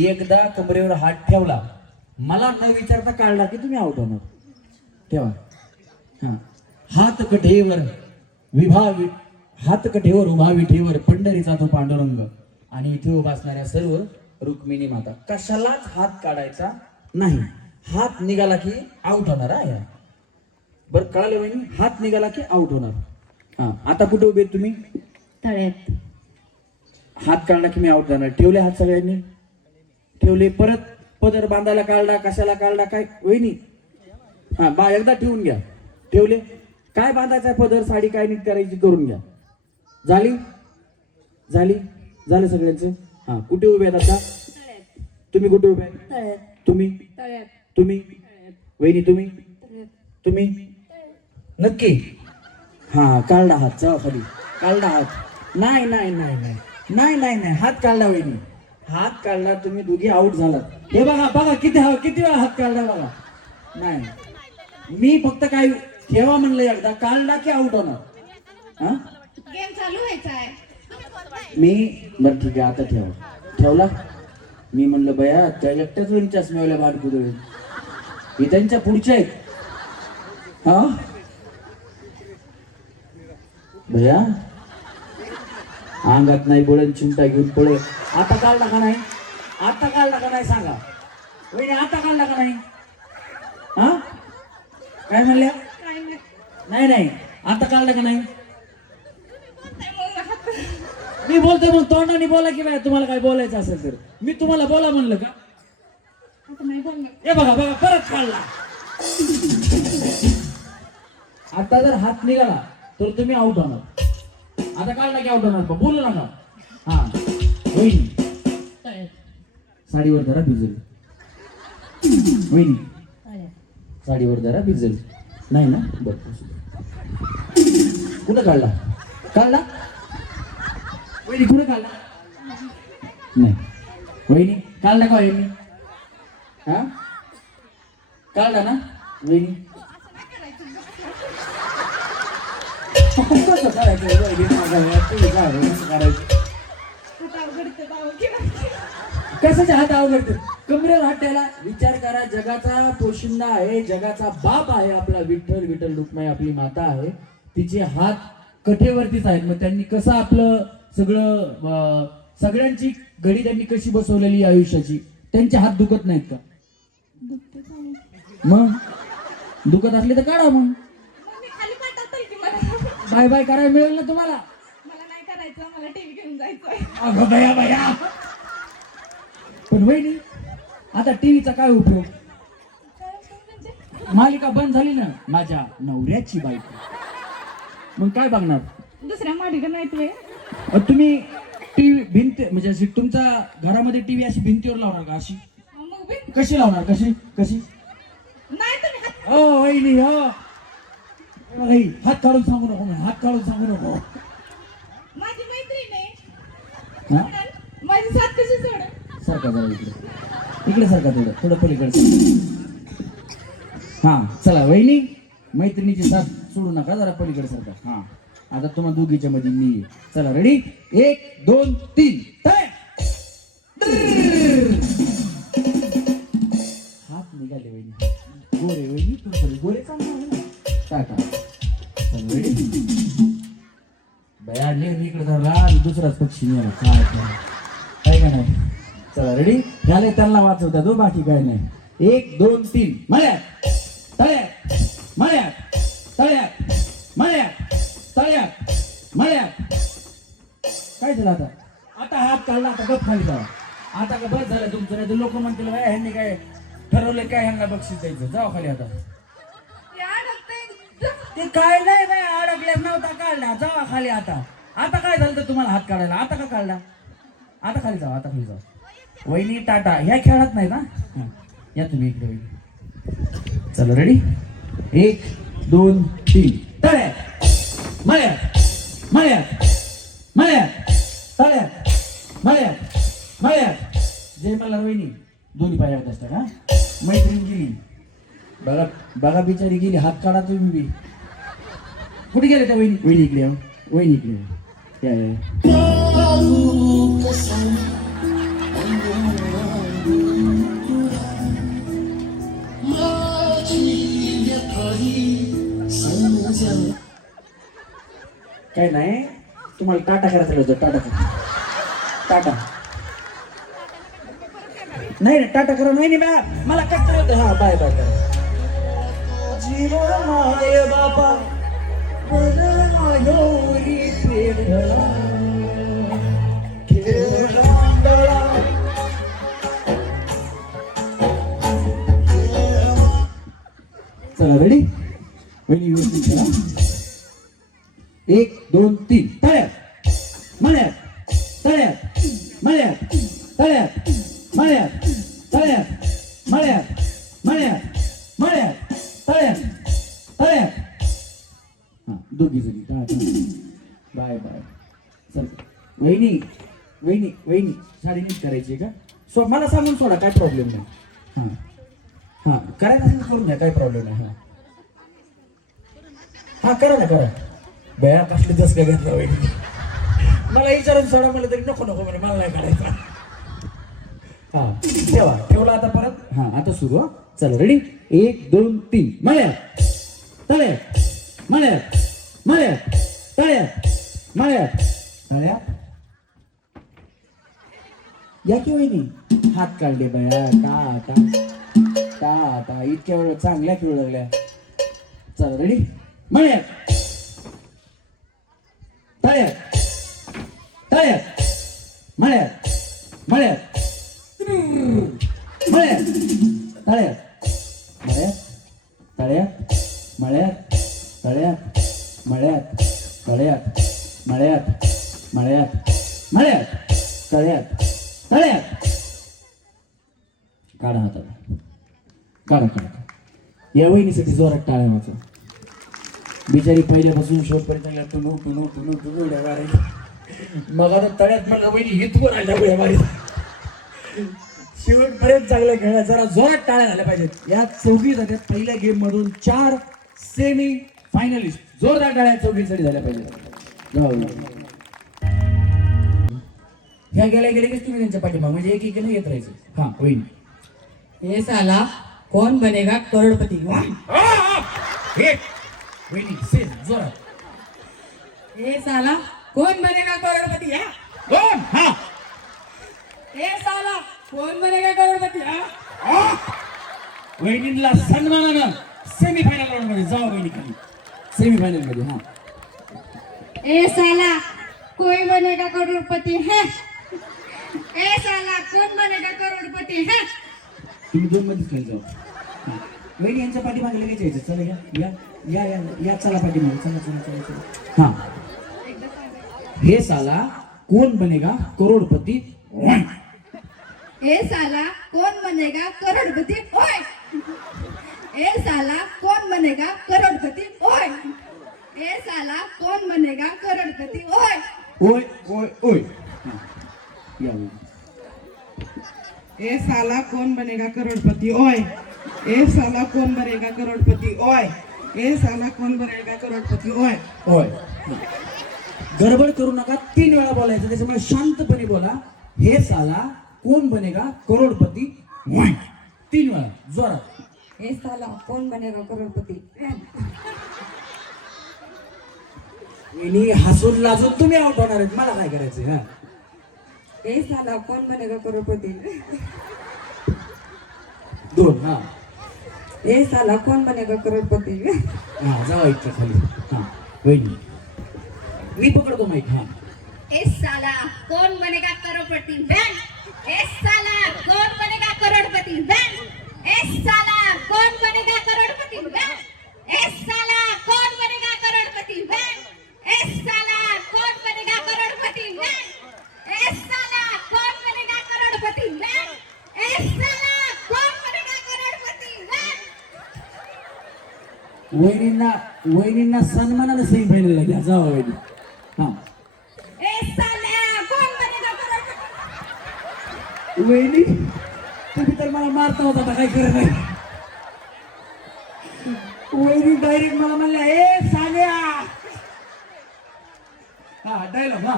एकदा कमरेवर हात ठेवला, मला न विचारता काढला की तुम्ही आउट होणार. ठेवा. हा. हात कठेवर हात कठेवर उभा विठेवर पंढरीचा तो पांडुरंग आणि इथे उभा असणाऱ्या सर्व रुक्मिणी माता. कशालाच हात काढायचा नाही. हात निघाला की आउट होणार. हा बरं कळालं वहिनी, हात निघाला की आउट होणार. हा. आता कुठे उभे तुम्ही? तळ्यात. हात काढला की मी आउट जाणार. ठेवले हात सगळ्यांनी? ठेवले. परत पदर बांधायला काढला, कशाला काढला काय वहिनी? हा एकदा ठेवून घ्या. ठेवले. काय बांधायचा पदर, साडी काय नीट करायची करून घ्या. झाली झालं सगळ्यांचं. हा. कुठे उभे आहेत आता? तुम्ही कुठे उभे आहेत? तुम्ही वहिनी तुम्ही नक्की? हा. काढला हात. चला खाली. काढला हात. नाही हात काढला वहिनी. हात काढला तुम्ही दोघी आउट झालात. हे बघा किती वेळा हात काढला बघा. नाही मी फक्त काय ठेवा म्हणलं, एकदा काढला की आउट होणार. हा गेम चालू व्हायचा आहे. मी बरं ठीक आहे आता ठेवला. मी म्हणलं बया त्या एकट्याच वेळी चष्म्यावल्या भाट कुदळ हे त्यांच्या पुढच्या आहेत. हा भया अंगात नाही बोळण चिमटा घेऊन पळे. आता काढला का नाही सांगा वहिनी, आता काढला का नाही? हा काय म्हणल्या? नाही आता काढला का नाही? मी बोलतोय मग तोंडाने बोला की बाय. तुम्हाला काय बोलायचं असेल तर मी तुम्हाला बोला म्हणलं का? हे बघा परत काढला. आता जर हात निघाला तर तुम्ही आउट होणार. आता काढला की आउट होणार. बोलू नका. हा वहिनी साडीवर जरा भिजल. वहिनी साडीवर जरा भिजल. नाही ना? बरं कुठं काढला वहिनी? कुठं काढला? नाही वहिनी काढला का वहिनी? हा काढला ना वहिनी? कसं करायचं कशाच्या हात अवघडते? कमरेवर हात ठेवला. विचार करा, जगाचा पोशिंदा आहे, जगाचा बाप आहे आपला विठ्ठल रुक्माई आपली माता आहे. तिचे हात कठेवरतीच आहेत. मग त्यांनी कसं आपलं सगळ्यांची घडी त्यांनी कशी बसवलेली आयुष्याची? त्यांचे हात दुखत नाहीत का? मग दुखत असले तर काढा. मग बाय करायला मिळेल ना तुम्हाला? मला नाही करायचं, मला टीव्ही घेऊन जायचंय. अगं बया पण वहिनी आता टीव्हीचा काय उपयोग? मालिका बंद झाली ना माझ्या नवऱ्याची बायको. मग काय बघणार? दुसऱ्या मालिका नाहीत वे. तुम्ही टीव्ही भिंत म्हणजे अशी तुमच्या घरामध्ये टीव्ही अशी भिंतीवर लावणार का? अशी कशी लावणार? कशी नाही तुम्ही हो वहिनी हो हात काढून सांगू नको. माझी मैत्रीण आहे. माझी साथ कशी सोड? सारखा जरा इकडे सारखा थोडं पलीकडे. हा चला वहिनी मैत्रिणीची साथ सोडू नका, जरा पलीकडे सारखा. हा आता तुम्हा दोघीच्या मध्ये मी. चला रेडी? 1 2 3 हात निघाले वहिनी. गोरे वहिनी गोरे चांगला टाटा. बया नेहमी इकडे धरला आणि दुसराच पक्षी नेला. काय का नाही? चला रेडी? ह्याला त्यांना वाचवता दो, बाकी काय नाही. 1 2 3 मळ्यात तळ्यात काय झालं आता हात काढला. आता गप खाली जावा. आता का बस झालं तुमचं. नाही तर लोक म्हणतील ह्यांनी काय ठरवलंय काय, ह्यांना बक्षीस द्यायचं. जावा खाली. आता ते काय नाही अडकल्यास नव्हता काढला. जावा खाली. आता काय झालं तर तुम्हाला हात काढायला? आता का काढला? आता खाली जावा. वहिनी टाटा. ह्या खेळात नाही ना? या तुम्ही इकडे वहिनी. चला रेडी? 1 2 3 तळ्यात मळ्यात जय मला वहिनी. दोन्ही पायात असतात. हा मैत्रीण गेली बघा बिचारी गेली. हात काढा तुम्ही बी. कुठे गेले त्या वहिनी? वहिनी इकडे या. काय नाही, तुम्हाला टाटा करायचं होतं. टाटा नाही टाटा करा. नाही मला कसं होतं. हा बाय बाय करा. जीवन माय बापा चला रेडी. वहिनी व्यवस्थित करा. 1 2 3 तळ्यात मळ्यात तळ्यात मळ्यात तळ्यात मळ्यात तळ्यात मळ्यात मळ्यात मळ्यात तळ्यात तळ्यात. हा दोघी जणी बाय बाय. चल वहिनी वहिनी वहिनी साडी नीट करायची का? मला सांगून सोडा, काय प्रॉब्लेम नाही. हां हां करायचं असेल करून घ्या, काय प्रॉब्लेम नाही. हां हां करा ना करा. बया कसली दस काय घेतला वहिनी. मला विचारून सोडा म्हणलं तरी नको नको म्हणे, मला नाही करायचं. हा ठेवला आता परत. हा आता सुरू. हा चला रेडी. 1 2 3 मळ्यात तळ्यात मळ्यात मळ्यात तळ्यात मळ्यात तळ्यात. या की वहिनी हात काढले बया. टा इतक्या वेळ चांगल्या खेळू लागल्या. चला रेडी. मळ्यात तळ्यात तळ्यात मळ्यात मळ्यात मळ्यात तळ्यात मळ्यात तळ्यात मळ्यात तळ्यात मळ्यात तळ्यात मळ्यात मळ्यात मळ्यात तळ्यात तळ्यात. काढा हाताला. काढा. या वहिनीसाठी जोरात टाळ्या वाजवा. बिचारी पहिल्यापासून शेवटपर्यंत उड्या मारायची. मग आता तळ्यात म्हणलं वहिनी हितवर राहिल्या उड्या मारी. शेवटपर्यंत चांगल्या खेळल्या. जरा जोरात टाळ्या झाल्या पाहिजेत. या चौघी जात्यात पहिल्या गेम मधून 4 सेमी फायनलिस्ट. जोरदार टाळ्या चौघीसाठी झाल्या पाहिजेत. ह्या गेल्या की तुम्ही त्यांच्या पाठीमाग म्हणजे एक येत राहायचं. हा होईल. हे साला कौन बनेगा करोड़पति. जोरात. हे साला कौन बनेगा करोड़पति. दोन. हा हे साला कौन बनेगा करोड़पति. वहिनीला सन्मानानं सेमीफायनल राऊंड मध्ये जाऊ. वहिनी खाली सेमीफायनल मध्ये. हा ए साला कोई बनेगा करोड़पति है. ए साला कौन बनेगा करोड़पति है. तुम्ही 2 मध्येच खाली जाऊ. वहिनी यांच्या पाठीमागे लगेच यायचं. चला या या या या या चला पाठीमागे. चला चला चला चला. हा हे साला कोण बनेगा करोडपती. ए साला कौन बनेगा करोड़पति. ओए ए साला कौन बनेगा करोड़पति. ओए ए साला कौन बनेगा करोड़पति. ओए ओय ओय ओय. या ए साला कौन बनेगा करोड़पति. ओए ए साला कौन बनेगा करोड़पति. ओए ए साला कौन बनेगा करोड़पति. ओए ओय. गडबड करू नका. 3 वेळा बोलायचं. त्याच्यामुळे शांतपणे बोला. हे साला कोण बनेगा करोडपती. 3 वेळा जोरात. हे साला कौन बनेगा करोड़पति. वहिनी हसून लाजून तुम्ही आउट होणार आहेत. मला काय करायचंय. हा हे साला कौन बनेगा करोड़पति. 2. हा हे साला कौन बनेगा करोड़पति. हा जावा इतक्या खाली. हा वहिनी मी पकडतो माईक. हा ए साला कौन बनेगा करोड़पति. ए साला कौन बनेगा करोड़पति. ए साला कौन बनेगा करोड़पति. ए साला कौन बनेगा करोड़पति. ए साला कौन बनेगा करोड़पति. ए साला कौन बनेगा करोड़पति. ए साला कौन बनेगा करोड़पति. वहिनींना सन्मानानं सेमीफायनलला घ्या. जावा वहिनी. हा ए साला कौन बनेगा करोड़पति. वहिनी तुम्ही तर मला मारता होता. आता काय करत नाही. वहिनी डायरेक्ट मला म्हणल्या ए साल्या. हा डायलॉग. हा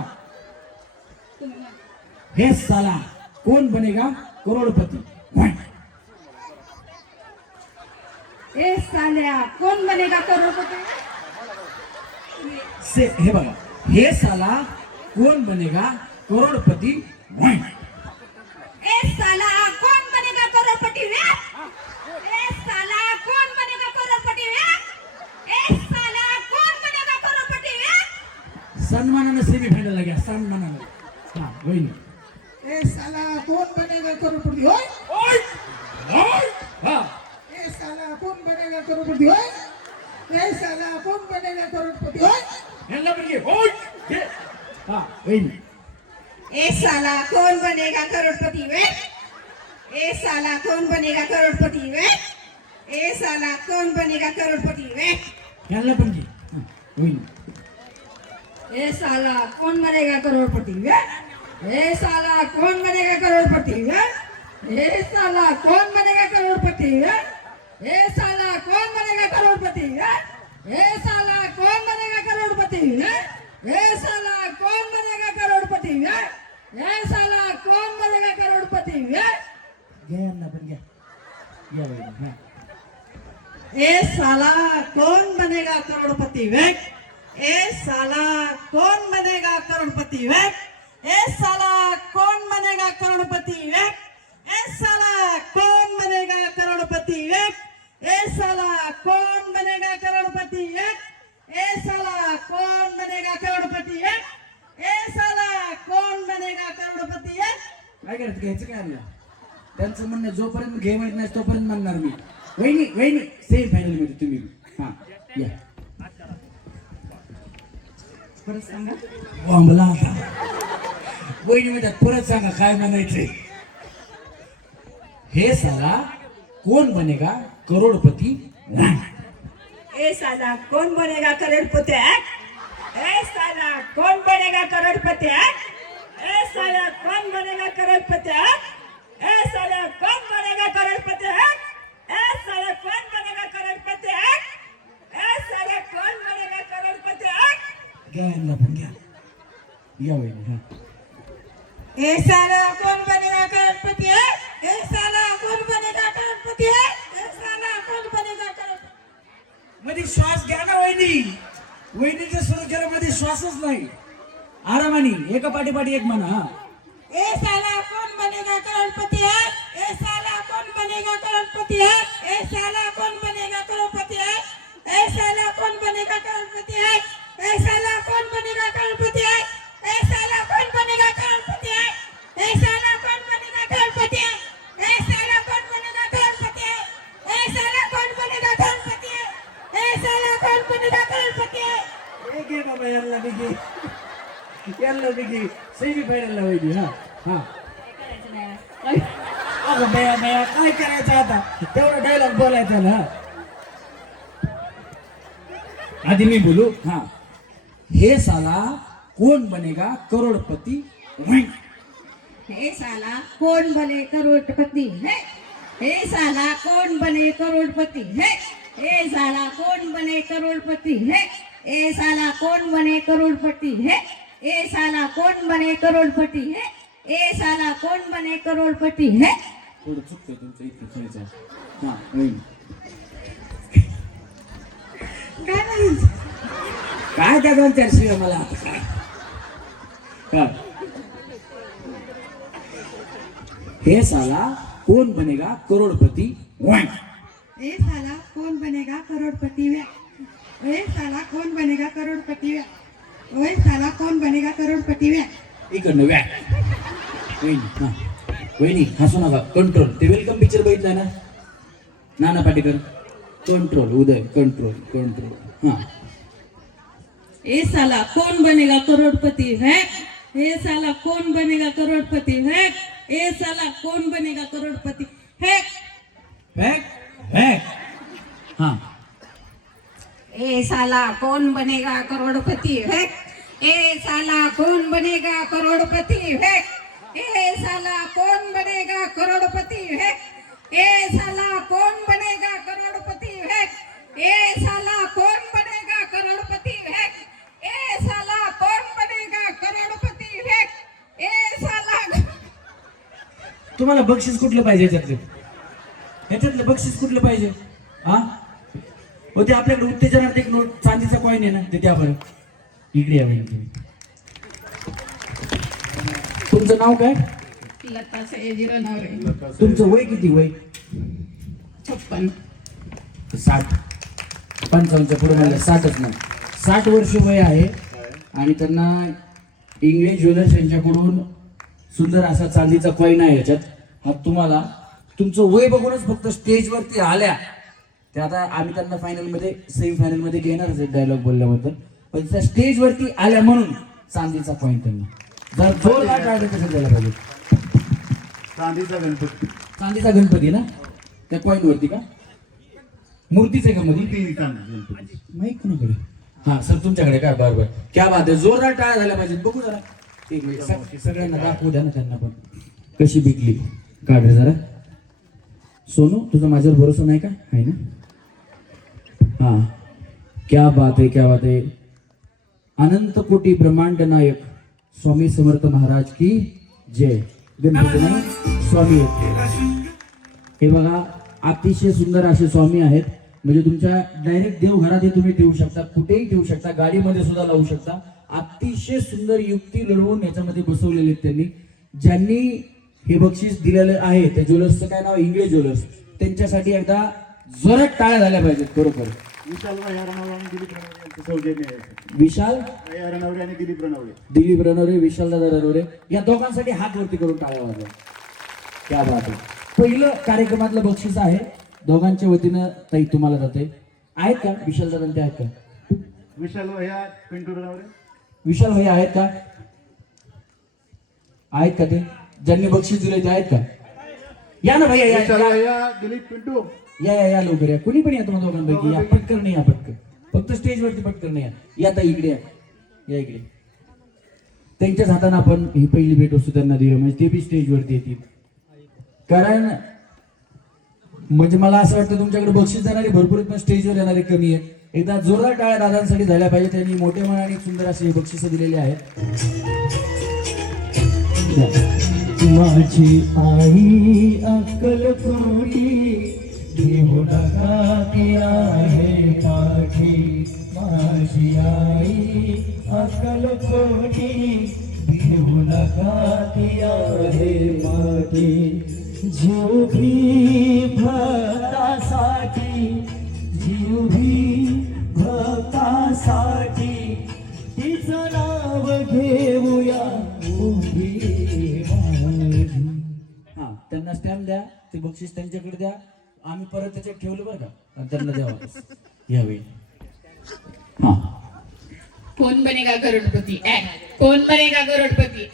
हे साला कौन बनेगा करोडपती वन. ए साल्या कोण बनेगा करोडपती. हे बघा, हे साला कौन बनेगा करोडपती वन. ए साला कोण बनेगा करोडपती वे. ए साला कोण बनेगा करोडपती वे. ए साला कोण बनेगा करोडपती वे. सन्मानानं सेमीफायनलला घ्या, सन्मानानं. हा वहिनी. ए साला कौन बनेगा करोड़पति ओए. ओय ओय हा. ए साला कौन बनेगा करोड़पति ओए. ए साला कौन बनेगा करोड़पति ओए. ह्याला पण घे. ओय घे. हा वहिनी. ए साला कौन बनेगा करोड़पति वे. ए साला कौन बनेगा करोड़पति वे. ए साला कौन बनेगा करोड़पति वे. ह्याला पण घे. हा, वहिनी. ए साला कौन बनेगा करोड़पति वे. ए साला कौन बनेगा करोड़पति वे. ए साला कौन बनेगा करोड़पति वे. ए साला कौन बनेगा करोड़पति वे. ए साला कौन बनेगा करोड़पति वे. ए साला कौन बनेगा करोड़पति वे. ए साला कौन बनेगा करोड़पति वे. घ्या यांना पण घ्या. घ्या वहिनी. हा. ए साला कौन बनेगा करोड़पति वे. ए साला कौन बनेगा करोड़पति वे. ए साला कौन बनेगा करोड़पति वे. ए साला कौन बनेगा करोड़पति वे. ए साला कौन बनेगा करोड़पति वे. ए साला कौन बनेगा करोड़पति वे. ए साला कौन बनेगा करोड़पति वे. काय करायचं, घ्यायचं काय आणलं. त्यांचं म्हणणं जोपर्यंत घे माहित नाही तोपर्यंत म्हणणार मी. वहिनी वहिनी सेमीफायनल मध्ये तुम्ही. हा या. परत सांगा. वांबला आता. वहिनी म्हणतात परत सांगा काय म्हणायचंय. हे साला कौन बनेगा करोडपती वन. ए साला कौन बनेगा करोड़पति है. ए साला कौन बनेगा करोड़पति है. ए साला कौन बनेगा करोड़पति है. ए साला कौन बनेगा करोड़पति है. ए साला कौन बनेगा करोड़पति है. ए साला कौन बनेगा करोड़पति है. घ्या यांना पण घ्या. या वहिनी. हा. ए साला कौन बनेगा करोड़पति है. ए साला कौन बनेगा करोड़पति है. ए साला कौन बनेगा करोड़पति. मध्ये श्वास घ्या ना वहिनी. वहिनीच्या सुरू केलं मध्ये श्वासच नाही. आरामानी एका पाठीपाठी एक म्हणा. हा. ए साला कौन बनेगा करोड़पति है. ए साला कौन बनेगा करोड़पति है. ए साला कौन बनेगा करोड़पति है. ए साला कौन बनेगा करोड़पति है. ए साला कौन बनेगा करोड़पति है. ए साला कौन बनेगा करोड़पति है. ए साला कौन बनेगा करोड़पति है. ए साला कौन बनेगा करोड़पति है. ए साला कौन बनेगा करोड़पति है. ए साला कौन बनेगा करोड़पति है. हे घे बाबा यांना बी घे. यांना बी घे. सेमीफायनलला वहिनी. हा हा. अगं बया बया काय करायचं आता. तेवढा डायलॉग बोलायचा ना. आधी मी बोलू. हा. हे साला कौन बनेगा करोड़पति वन. हे साला कौन बने करोड़पति है. हे साला कौन बने करोड़पति है. हे साला कौन बने करोड़पति है. ए साला कौन बने करोड़पति है. ए साला कौन बने करोड़पति है. ए साला कौन बने करोड़पति है. थोडं चुकतंय तुमचं इतकं खायचं. हा वहिनी. काय त्या दोन चार शिवाय मला आता काय. हा. हे साला कौन बनेगा करोड़पति वन. ए साला कौन बनेगा करोड़पति वे. ए साला कौन बनेगा करोड़पति वे. ओए साला कौन बनेगा करोड़पति वे. इकडनं व्या. वहिनी. हा वहिनी हसू नका. कंट्रोल. ते वेलकम पिक्चर बघितला ना Nana Patekar. Control Uday. Control control. हा. ए साला कौन बनेगा करोड़पति है. ए साला कौन बनेगा करोड़पति है. ए साला कौन बनेगा करोड़पति है. Back back. हा. ए साला कौन बनेगा करोड़पति है. ए साला कौन बनेगा करोड़पति है. ए साला कौन बनेगा करोड़पति है. ए साला कौन बनेगा करोड़पति है. ए साला कौन बनेगा करोड़पति है. ए साला कौन बनेगा करोड़पति है. ए साला तुम्हाला बक्षीस कुठलं पाहिजे ह्याच्यातलं बक्षीस कुठलं पाहिजे? हा हो, ते आपल्याकडे उत्तेजनार्थ एक नोट चांदीचा कॉईन आहे ना, ते द्या बरं. इकडे या बहिणी तुम्ही. तुमचं नाव काय? लता सयाजीराव नावरे. तुमचं वय किती? वय 56. 60. 55च्या पुढे म्हणलं 60च नाही, 60 वर्ष वय आहे. आणि त्यांना इंग्लिश ज्वेलर्स यांच्याकडून सुंदर असा चांदीचा कॉईन आहे याच्यात. हा तुम्हाला तुमचं वय बघूनच फक्त स्टेजवरती आल्या ते आता आम्ही त्यांना फायनलमध्ये सेमीफायनल मध्ये घेणारच डायलॉग बोलल्याबद्दल, पण त्या स्टेजवरती आल्या म्हणून चांदीचा कॉईन त्यांना जर जोरदार टाळले कसं द्यायला पाहिजे. चांदीचा गणपती ना त्या कॉईन वरती का? मूर्तीच आहे का मध्ये? माहित कोणाकडे? हा सर तुमच्याकडे काय? बरोबर, क्या बात आहे. जोरदार टाळ्या झाल्या पाहिजेत. बघू जरा एक मिनिट, सगळ्यांना दाखवू द्या ना त्यांना पण कशी बिकली. काढ रे जरा. सोनू तुझा माझ्यावर भरोसा नाही का? आहे ना? हा, क्या बात आहे, क्या बात आहे. अनंत कोटी ब्रह्मांड नायक स्वामी समर्थ महाराज की जय. गणपती स्वामी आहेत हे बघा, अतिशय सुंदर असे स्वामी आहेत. म्हणजे तुमच्या डायरेक्ट देवघरात तुम्ही ठेवू शकता, कुठेही ठेवू शकता, गाडीमध्ये सुद्धा लावू शकता. अतिशय सुंदर युक्ती लढवून याच्यामध्ये बसवलेले आहेत त्यांनी. ज्यांनी हे बक्षीस दिलेलं आहे त्या ज्वेलर्सचं काय नाव? English jewellers. त्यांच्यासाठी एकदा जोरात टाळ्या झाल्या पाहिजेत. बरोबर. विशाल आणि दिलीप रणवरे, विशाल दादा रणवरे या दोघांसाठी हात वरती करून टाळ्या वाजवा. क्या बात आहे. पहिलं कार्यक्रमातलं बक्षीस आहे दोघांच्या वतीनं. ताई तुम्हाला जाते आहेत का? विशाल दादा ते आहेत का? विशाल भैया, पिंटू रणवरे. विशाल भैया आहेत का? आहेत का? ते ज्यांनी बक्षीस दिले ते आहेत का? या ना भैया, या दिलीप, पिंटू. या लवकर या. कुणी पण या तुम्हाला दोघांपैकी. या पटकन नाही, या पटकन, फक्त स्टेजवरती पटकन नाही या. ताई इकडे या इकडे. त्यांच्याच हाताने आपण ही पहिली भेट वस्तू त्यांना दिली म्हणजे ते बी स्टेजवरती येतील. कारण म्हणजे मला असं वाटतं तुमच्याकडे बक्षीस देणारे भरपूर आहेत पण स्टेजवर येणारे कमी आहेत. एकदा जोरदार टाळ्या दादांसाठी झाल्या पाहिजे. त्यांनी मोठ्या मनाने सुंदर अशी बक्षिसं दिलेली आहेत. माझी आई अक्कल कोणी घेऊ नका ती आहे पाठी. माझी आई अक्कल कोणी घेऊ नका ती आहे पाठी. जीव भी भक्तासाठी, जीव भी भक्तासाठी तिचं नाव घेऊया उभी. हा, त्यांना स्टॅम्प द्या. ते बक्षीस त्यांच्याकडे द्या. आम्ही परत त्याच्यात ठेवलं बरं का, त्यांना द्यावा यावेळी. हा, कौन बनेगा करोड़पति? कौन बनेगा करोड़पति?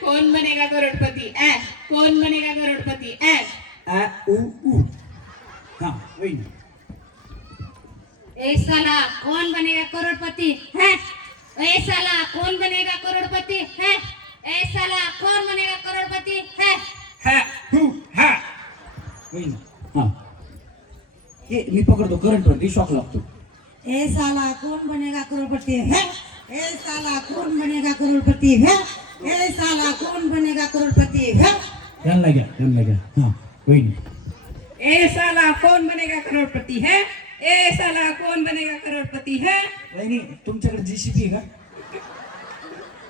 कौन बनेगा करोड़पति? कौन बनेगा करोड़पति? हा वही. ए साला कौन बनेगा करोड़पति है? ए साला कौन बनेगा करोड़पति है? ए साला कौन बनेगा करोड़पति है? हा, हे मी पकडतो करंट वरती शॉक लागतो. ए साला कौन बनेगा करोड़पति है? ए साला कौन बनेगा करोड़पति है? ए साला कौन बनेगा करोड़पति है? यांना घ्या. हा वही. ए साला कौन बनेगा करोड़पति है? ए साला कौन बनेगा करोड़पति है? वहिनी तुमच्याकडे जीसीपी आहे का?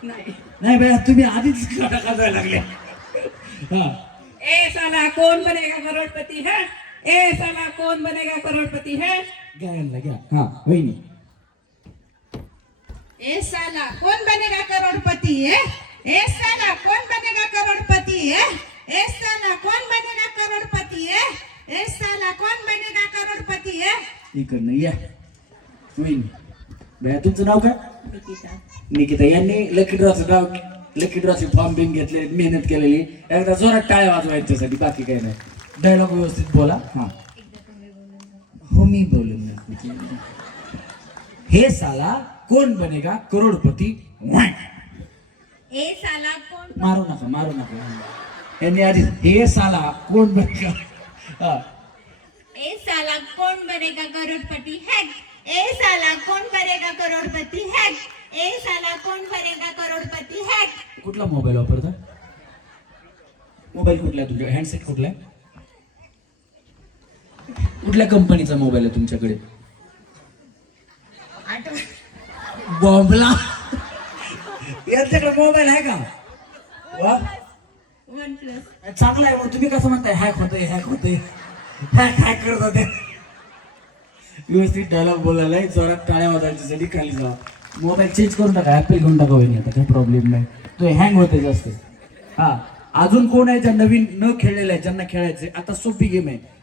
नाही. नाही बाई, तुम्ही आधीच करायला लागले. हा, ए साला कौन बनेगा करोड़पति है? ए साला कौन बनेगा करोड़पति है? घ्या. हा वहिनी. ए साला कौन बनेगा करोड़पति है? ए साला कौन बनेगा करोड़पति है? ए साला कौन बनेगा करोड़पति है? ए साला कौन बनेगा करोड़पति है? इकडनं या वहिनी. बाया तुमचं नाव काय? निकिता. यांनी लकी ड्रॉचे फॉर्म बिन घेतले, मेहनत केलेली. एकदा जोरात टाळ्या वाजवा यांच्यासाठी. बाकी काही नाही. डायलॉग व्यवस्थित बोला. हा हो मी बोलून. हे साला कोण बनेगा करोडपती. ए साला कौन मारू नका. यांनी आधी हे साला कोण बनेगा. हा, ए साला कौन बनेगा करोड़पति है? ए साला कौन बनेगा करोड़पति है? ए साला कौन बनेगा करोड़पति है? कुठला मोबाईल वापरता? मोबाईल कुठला आहे तुझ्या? हँडसेट कुठला आहे? कुठल्या कंपनीचा मोबाईल आहे तुमच्याकडे? बॉम्बला यांच्याकडे मोबाईल आहे का? वा चांगला आहे. मग तुम्ही कसं म्हणताय हॅक होतंय हॅक करत होते? व्यवस्थित डायलॉग बोलायला जोरात टाळ्या वाजवायच्यासाठी खाली जावा. मोबाईल चेंज करून टाका, ऍपल घेऊन टाका वहिनी, आता काही प्रॉब्लेम नाही. तो हँग होते जास्त. हा, अजून कोण आहे ज्या नवीन न खेळलेला आहे, ज्यांना खेळायचे? आता सोपी गेम आहे.